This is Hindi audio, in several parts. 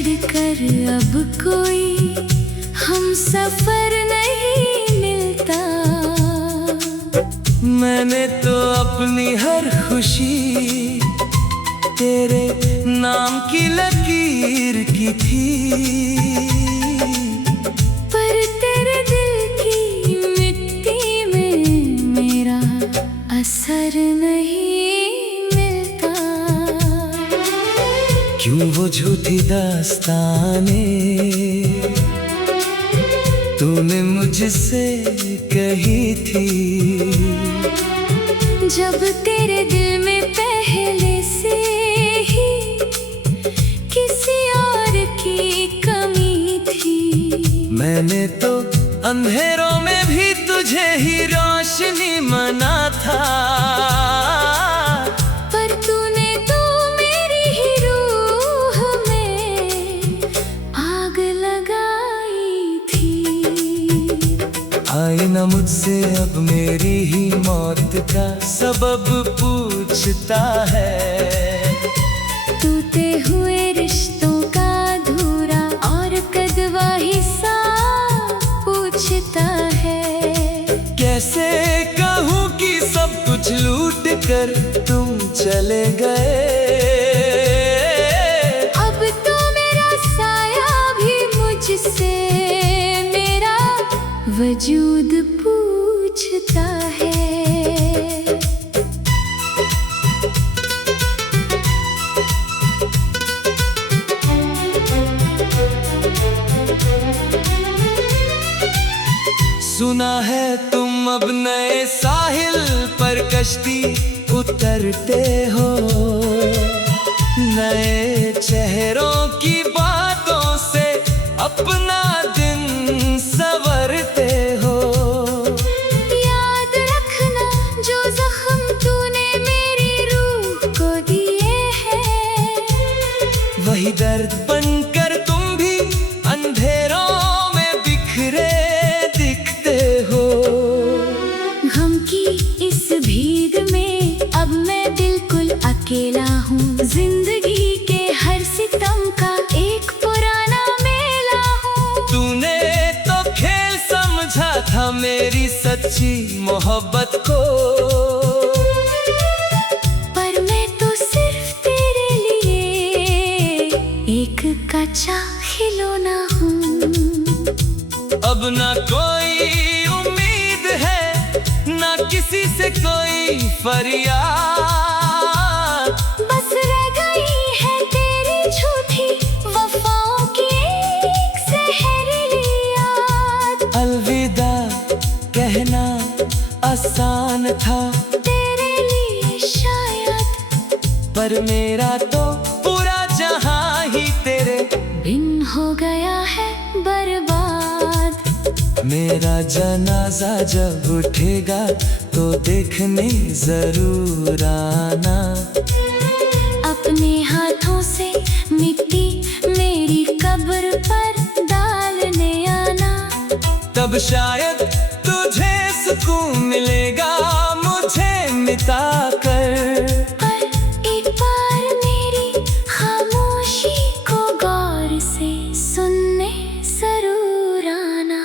छोड़कर अब कोई हम सफर नहीं मिलता। मैंने तो अपनी हर खुशी तेरे नाम की लकीर की थी, पर तेरे दिल की मिट्टी में मेरा असर नहीं मिलता। क्यों वो झूठी दास्ताने तूने मुझसे कही थी, जब तेरे दिल में पहले से ही किसी और की कमी थी। मैंने तो अंधेरों में भी तुझे ही रोशनी माना था, पर तूने तो मेरी ही रूह में आग लगाई थी। आई न मुझसे अब मेरी ही मौत का सबब पूछता है। टूटे हुए रिश्तों का अधूरा और कदवा हिस्सा पूछता है। कैसे कहूँ कि सब कुछ लूट कर तुम चले गए। अब तो मेरा साया भी मुझसे मेरा वजूद पूछता है। सुना है तुम अब नए साहिल पर कश्ती उतरते हो, नए चेहरों की बातों से अपना दिन संवरते हो। याद रखना जो जख्म तूने मेरी रूह को दिए हैं, वही दर्द बनकर तुम भी अंधेरों में बिखरे दिखते हो। गम की इस भीड़ में अब मैं बिल्कुल अकेला हूँ। जिंदगी के हर सितम का एक पुराना मेला हूँ। तूने तो खेल समझा था मेरी सच्ची मोहब्बत को, पर मैं तो सिर्फ तेरे लिए एक कच्चा खिलौना हूँ। अब ना कोई उम्मीद है ना किसी से कोई फरियाद। बस रह गई है तेरी झूठी वफाओं की एक जहरीली याद। अलविदा कहना आसान था तेरे लिए शायद, पर मेरा तो पूरा जहां ही तेरे बिन हो गया है बर्बाद। मेरा जनाजा जब उठेगा तो देखने जरूर आना। अपने हाथों से मिट्टी मेरी कब्र पर डालने आना। तब शायद तुझे सुकून मिलेगा मुझे मिटा कर। पर एक बार मेरी खामोशी को गौर से सुनने जरूर आना।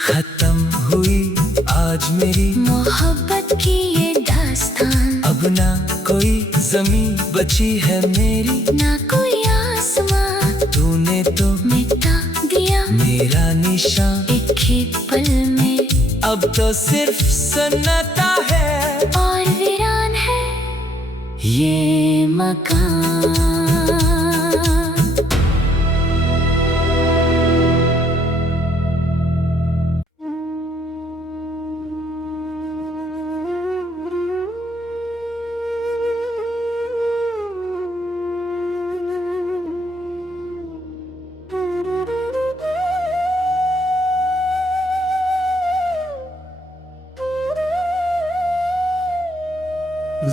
खत्म हुई आज मेरी मोहब्बत की ये दास्तान, अब ना कोई ज़मीं बची है मेरी, ना कोई आसमां। तूने तो मिटा दिया मेरा निशान एक एक पल में, अब तो सिर्फ सन्नाटा है और वीरान है ये मकान।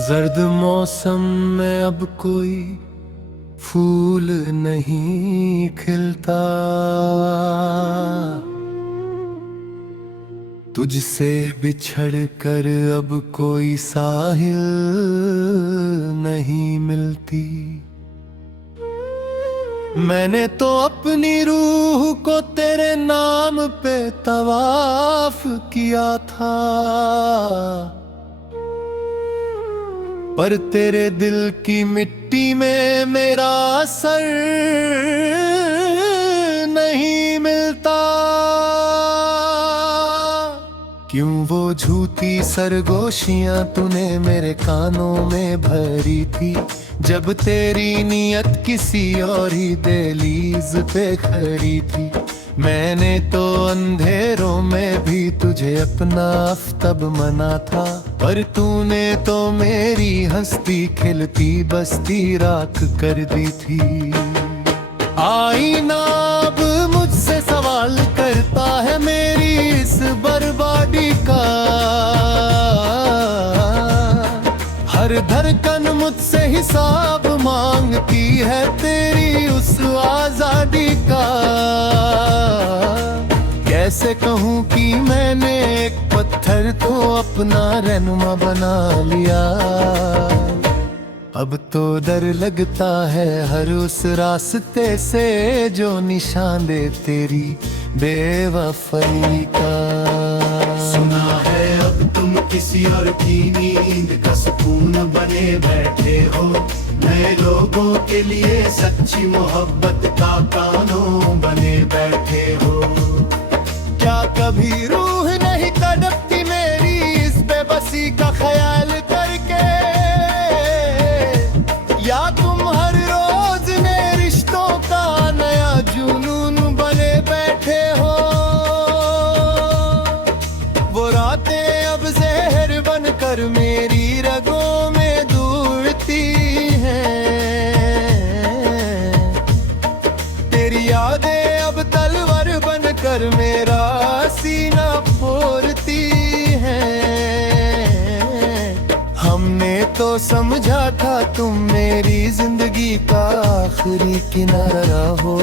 जर्द मौसम में अब कोई फूल नहीं खिलता, तुझसे बिछड़ कर अब कोई साहिल नहीं मिलती। मैंने तो अपनी रूह को तेरे नाम पे तवाफ किया था, पर तेरे दिल की मिट्टी में मेरा सर नहीं मिलता। क्यों वो झूठी सरगोशियां तूने मेरे कानों में भरी थी, जब तेरी नीयत किसी और ही दहलीज पे खड़ी थी। मैंने तो अंधेरों में भी तुझे अपना आफ्ताब मना था, पर तूने तो मेरी हंसती खिलती बस्ती राख कर दी थी। आईना अब मुझसे सवाल करता है मेरी इस बर्बादी का, हर धड़कन मुझसे हिसाब मांगती है तेरी उस आजादी का। कैसे कहूँ कि मैंने एक पत्थर को अपना रहनुमा बना लिया, अब तो डर लगता है हर उस रास्ते से जो निशान दे तेरी बेवफाई का। सुना है अब तुम किसी और की नींद का सुकून बने बैठे हो, नए लोगों के लिए सच्ची मोहब्बत का कानून बने बैठे हो। क्या कभी रूह नहीं तड़पती मेरी इस बेबसी का ख्याल करके, या तुम हर रोज नए रिश्तों का नया जुनून बने बैठे हो। वो रातें अब जहर बनकर मेरी रगों में दौड़ती हैं, तेरी यादें अब तलवार बनकर मेरा सीना फोड़ती हैं। हमने तो समझा था तुम मेरी जिंदगी का आखिरी किनारा हो,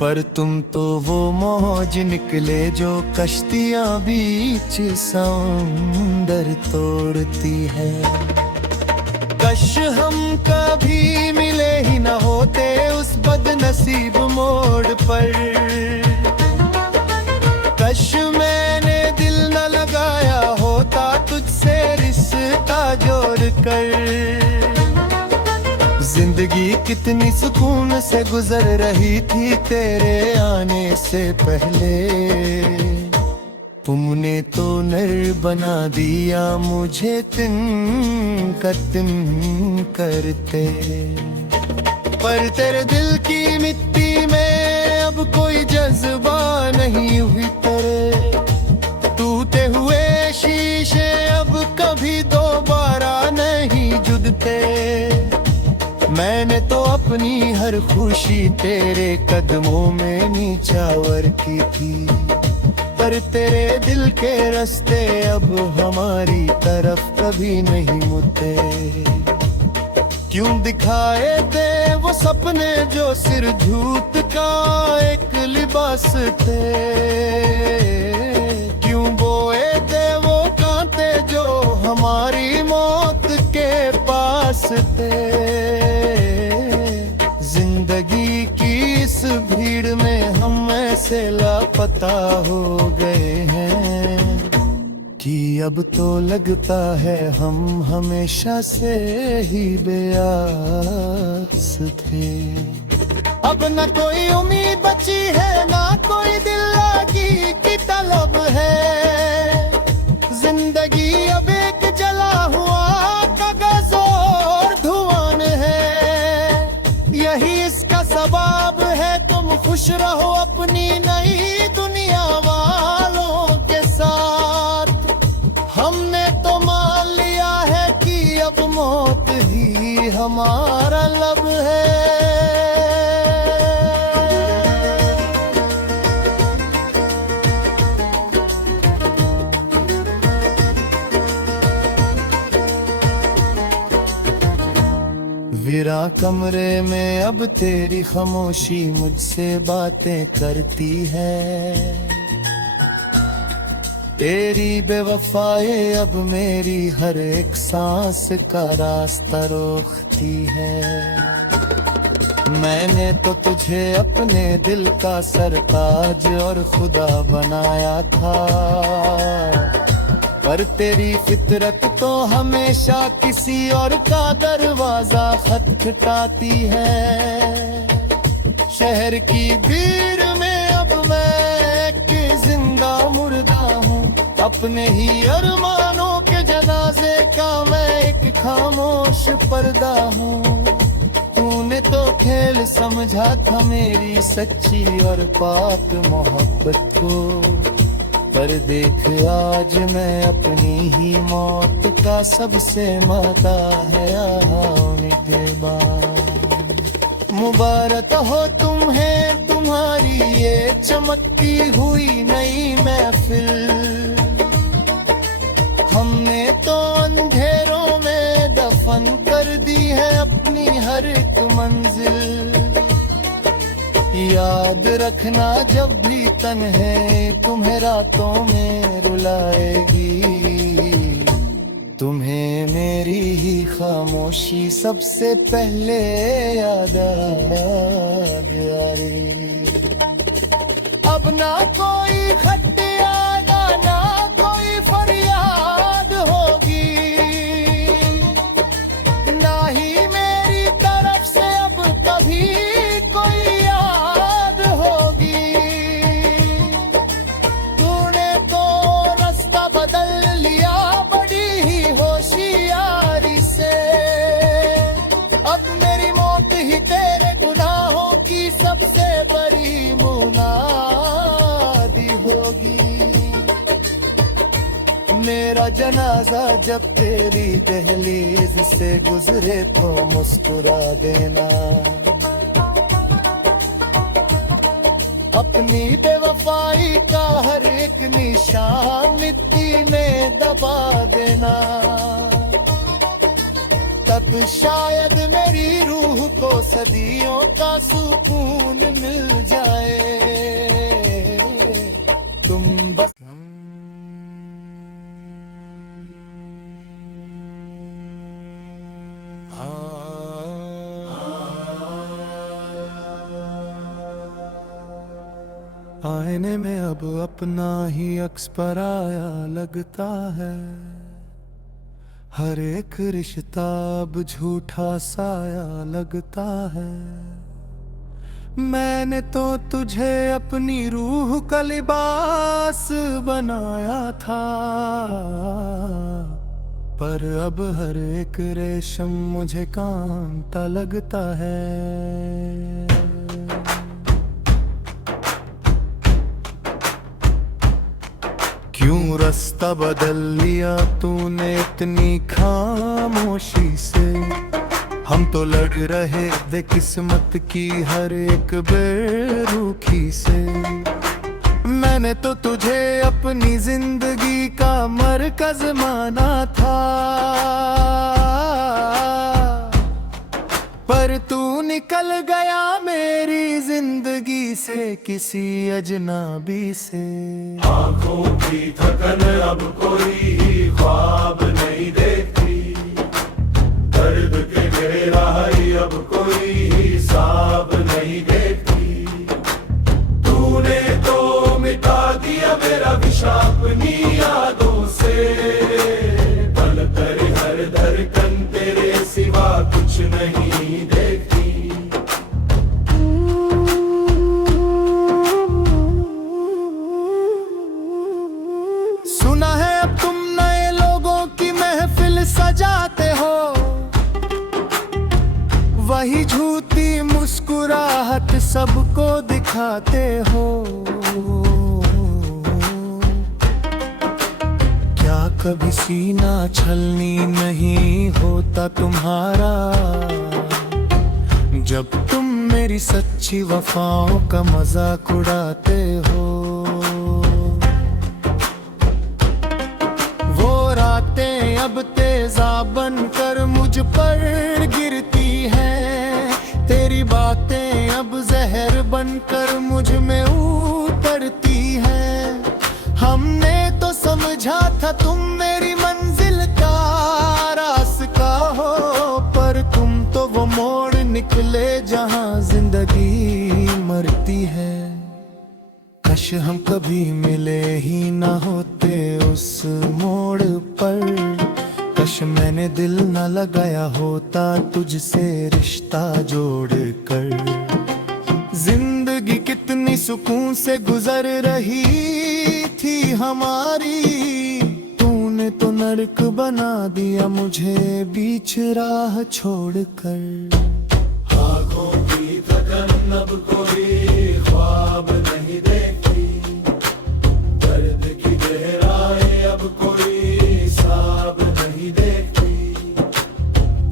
पर तुम तो वो मौज निकले जो कश्तियां बीच समुंदर तोड़ती है। कश हम कभी मिले ही न होते उस बदनसीब मोड़ पर, कश मैंने दिल न लगाया होता तुझसे रिश्ता जोड़ कर। जिंदगी कितनी सुकून से गुजर रही थी तेरे आने से पहले, तुमने तो नर बना दिया मुझे तिन करते। पर तेरे दिल की मिट्टी में अब कोई जज्बा नहीं हुई तेरे, टूटे हुए शीशे अब कभी दोबारा नहीं जुड़ते। मैंने तो अपनी हर खुशी तेरे कदमों में निछावर की थी, पर तेरे दिल के रास्ते अब हमारी तरफ कभी नहीं मुड़ते। क्यों दिखाए थे वो सपने जो सिर झूठ का एक लिबास थे, क्यों बोए थे वो कांटे जो हमारी मौत के पास थे। जिंदगी की इस भीड़ में हम ऐसे लापता हो गए हैं कि अब तो लगता है हम हमेशा से ही बेआस थे। अब न कोई उम्मीद बची है ना कोई दिल लागी की तलब है, जिंदगी अब एक जला हुआ कागज और धुआं है। यही इसका सबब है तुम खुश रहो अपनी नई दुनिया वालों के साथ। हमने तो मान लिया है कि अब मौत ही हमारा लब है। विरा कमरे में अब तेरी खामोशी मुझसे बातें करती है, तेरी बेवफाई अब मेरी हर एक सांस का रास्ता रोकती है। मैंने तो तुझे अपने दिल का सरताज और खुदा बनाया था, पर तेरी फितरत तो हमेशा किसी और का दरवाजा खटखटाती है। शहर की भीड़ में अब मैं एक जिंदा मुर्दा हूँ, अपने ही अरमानों के जनाजे का मैं एक खामोश पर्दा हूँ। तूने तो खेल समझा था मेरी सच्ची और पाक मोहब्बत को, पर देख आज मैं अपनी ही मौत का सबसे माता है निगहबान। मुबारक हो तुम्हें तुम्हारी ये चमकती हुई नई महफिल, हमने तो अंधेरों में दफन कर दी है अपनी हर एक मंजिल। याद रखना जब भी तन्हे तुम्हें रातों में रुलाएगी, तुम्हें मेरी ही खामोशी सबसे पहले याद आएगी। अब ना कोई खटियाना ना कोई फरियाद होगी, ना ही मेरी तरफ से अब कभी कोई याद होगी। तूने तो रास्ता बदल लिया बड़ी ही होशियारी से, अब मेरी मौत ही तेरे गुनाहों की सबसे बड़ी मुनादी होगी। मेरा जनाजा जब तेरी दहलीज से गुजरे तो मुस्कुरा देना, अपनी बेवफाई का हर एक निशान मिट्टी में दबा देना। तब शायद मेरी रूह को सदियों का सुकून मिल जाए। तुम बस आईने में अब अपना ही अक्स पराया लगता है, हर एक रिश्ता अब झूठा साया लगता है। मैंने तो तुझे अपनी रूह का लिबास बनाया था, पर अब हर एक रेशम मुझे कांटा लगता है। क्यों रास्ता बदल लिया तूने इतनी खामोशी से, हम तो लड़ रहे थे किस्मत की हर एक बेरुखी से। मैंने तो तुझे अपनी जिंदगी का मरकज माना था, पर तू निकल गया मेरी जिंदगी से किसी अजनबी से। आंखों की थकन अब कोई ही ख्वाब नहीं देखती, दर्द के गहराई अब कोई हिसाब नहीं देखती। तूने तो मिटा दिया मेरा विश्वास अपनी यादों से, पल कर हर धड़कन तेरे सिवा कुछ नहीं देखती। सुना है अब तुम नए लोगों की महफिल सजाते हो, वही झूठी मुस्कुराहट सबको दिखाते हो। क्या कभी सीना छलनी नहीं होता तुम्हारा, जब तुम मेरी सच्ची वफाओं का मजाक उड़ाते हो। वो रातें अब तेजा बनकर मुझ पर गिरती हैं, तेरी बातें अब जहर बनकर मुझ में उतरती हैं। हमने तो समझा था तुम मेरी मंजिल का रास्ता हो, पर तुम तो वो मोड़ निकले जहां काश हम कभी मिले ही ना होते उस मोड़ पर, काश मैंने दिल न लगाया होता तुझसे रिश्ता जोड़ कर। जिंदगी कितनी सुकून से गुजर रही थी हमारी, तूने तो नर्क बना दिया मुझे बीच राह छोड़कर। आँखों की थकन अब कोई ख्वाब नहीं देखती, दर्द की गहराई अब कोई हिसाब नहीं देखती।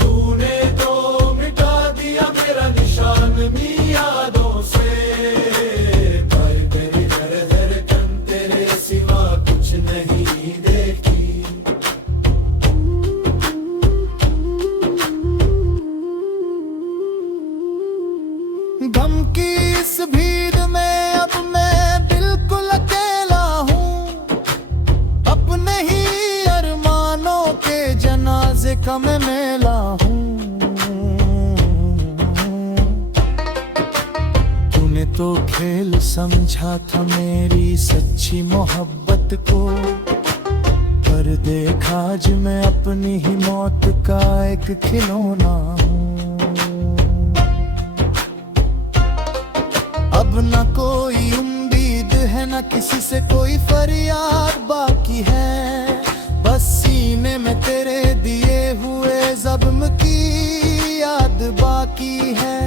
तूने तो मिटा दिया मेरा निशान भी यादों से, पर मेरी हर धड़कन तेरे सिवा कुछ नहीं देखती। गम की इस भीड़ में अब मैं बिल्कुल अकेला हूँ, अपने ही अरमानों के जनाजे का मैं मेला हूँ। तूने तो खेल समझा था मेरी सच्ची मोहब्बत को, पर देखा आज मैं अपनी ही मौत का एक खिलौना हूँ। अब न कोई उम्मीद है न किसी से कोई फरियाद बाकी है, बस सीने में तेरे दिए हुए ज़ख्म की याद बाकी है।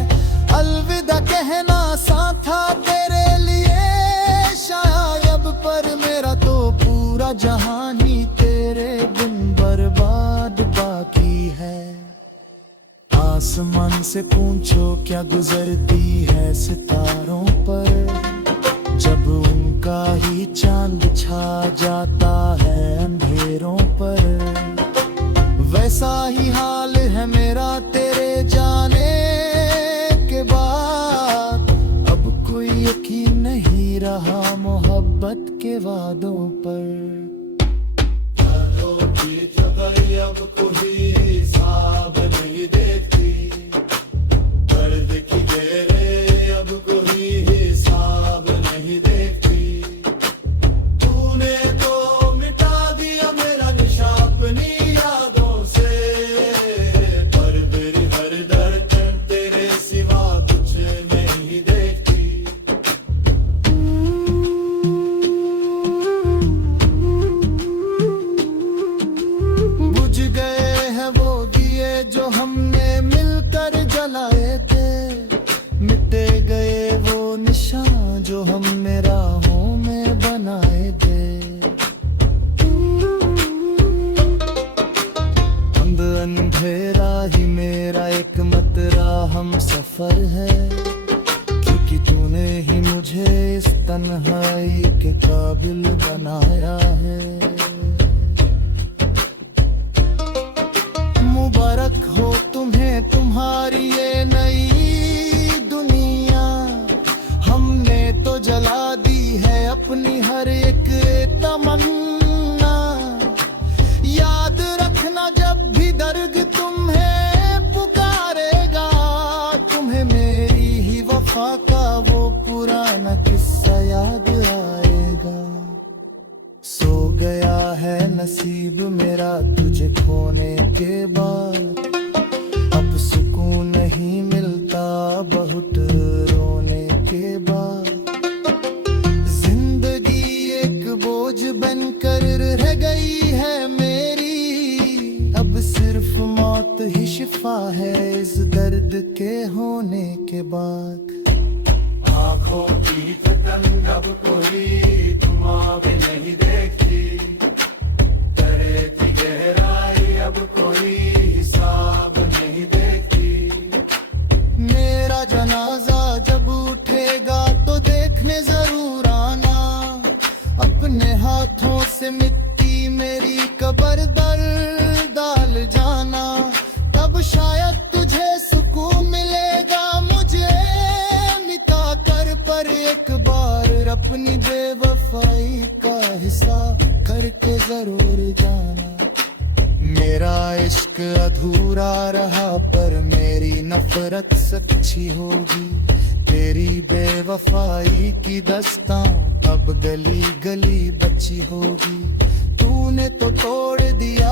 अलविदा कहना सा था तेरे लिए शायद, पर मेरा तो पूरा जहान ही तेरे बिन बर्बाद बाकी है। आसमान से पूछो क्या गुजरती है सितारों पर, जब उनका ही चांद छा जाता है अंधेरों पर। वैसा ही हाल है मेरा तेरे जाने के बाद, अब कोई यकीन नहीं रहा मोहब्बत के वादों पर। यादों की चौपाई अब कोई हिसाब नहीं देखती, दर्द की गहराई अब कोई हिसाब नहीं देखती। तूने तो मिटा दिया मेरा निशान अपनी यादों से, पर मेरी हर धड़कन तेरे सिवा कुछ नहीं देखती। बुझ गए हैं वो दिए जो हमने मिलकर जलाए थे, मिटे गए वो निशान जो हमने राहों में बनाए थे। अंधेरा ही मेरा एक मतरा हम सफर है, क्योंकि तूने ही मुझे इस तन्हाई के काबिल बनाया है। मुबारक हो तुम्हें तुम्हारी ये नई दुनिया, हमने तो जला दी है अपनी हर एक तमन्ना। याद रखना जब भी दर्द तुम्हें पुकारेगा, तुम्हें मेरी ही वफा का वो पुराना किस्सा याद आएगा। सो गया है नसीब मेरा तुझे खोने के बाद, अब सुकून नहीं मिलता बहुत रोने के बाद। जिंदगी एक बोझ बनकर रह गई है मेरी, अब सिर्फ मौत ही शिफा है इस दर्द के होने के बाद। आँखों की थकन अब कोई घुमाव नहीं देखती, तरह की गहराई अब कोई हिसाब नहीं देखती। मेरा जनाजा जब उठेगा तो देखने जरूर आना, अपने हाथों से मिट्टी मेरी कब्र दर डाल जाना। तब शायद तुझे सुकून मिलेगा मुझे मिटा कर, पर एक बार अपनी बेवफाई का हिसाब करके जरूर जाना। मेरा इश्क अधूरा रहा पर मेरी नफरत सच्ची होगी, तेरी बेवफाई की दास्तां अब गली गली बची होगी, तूने तो तोड़ दिया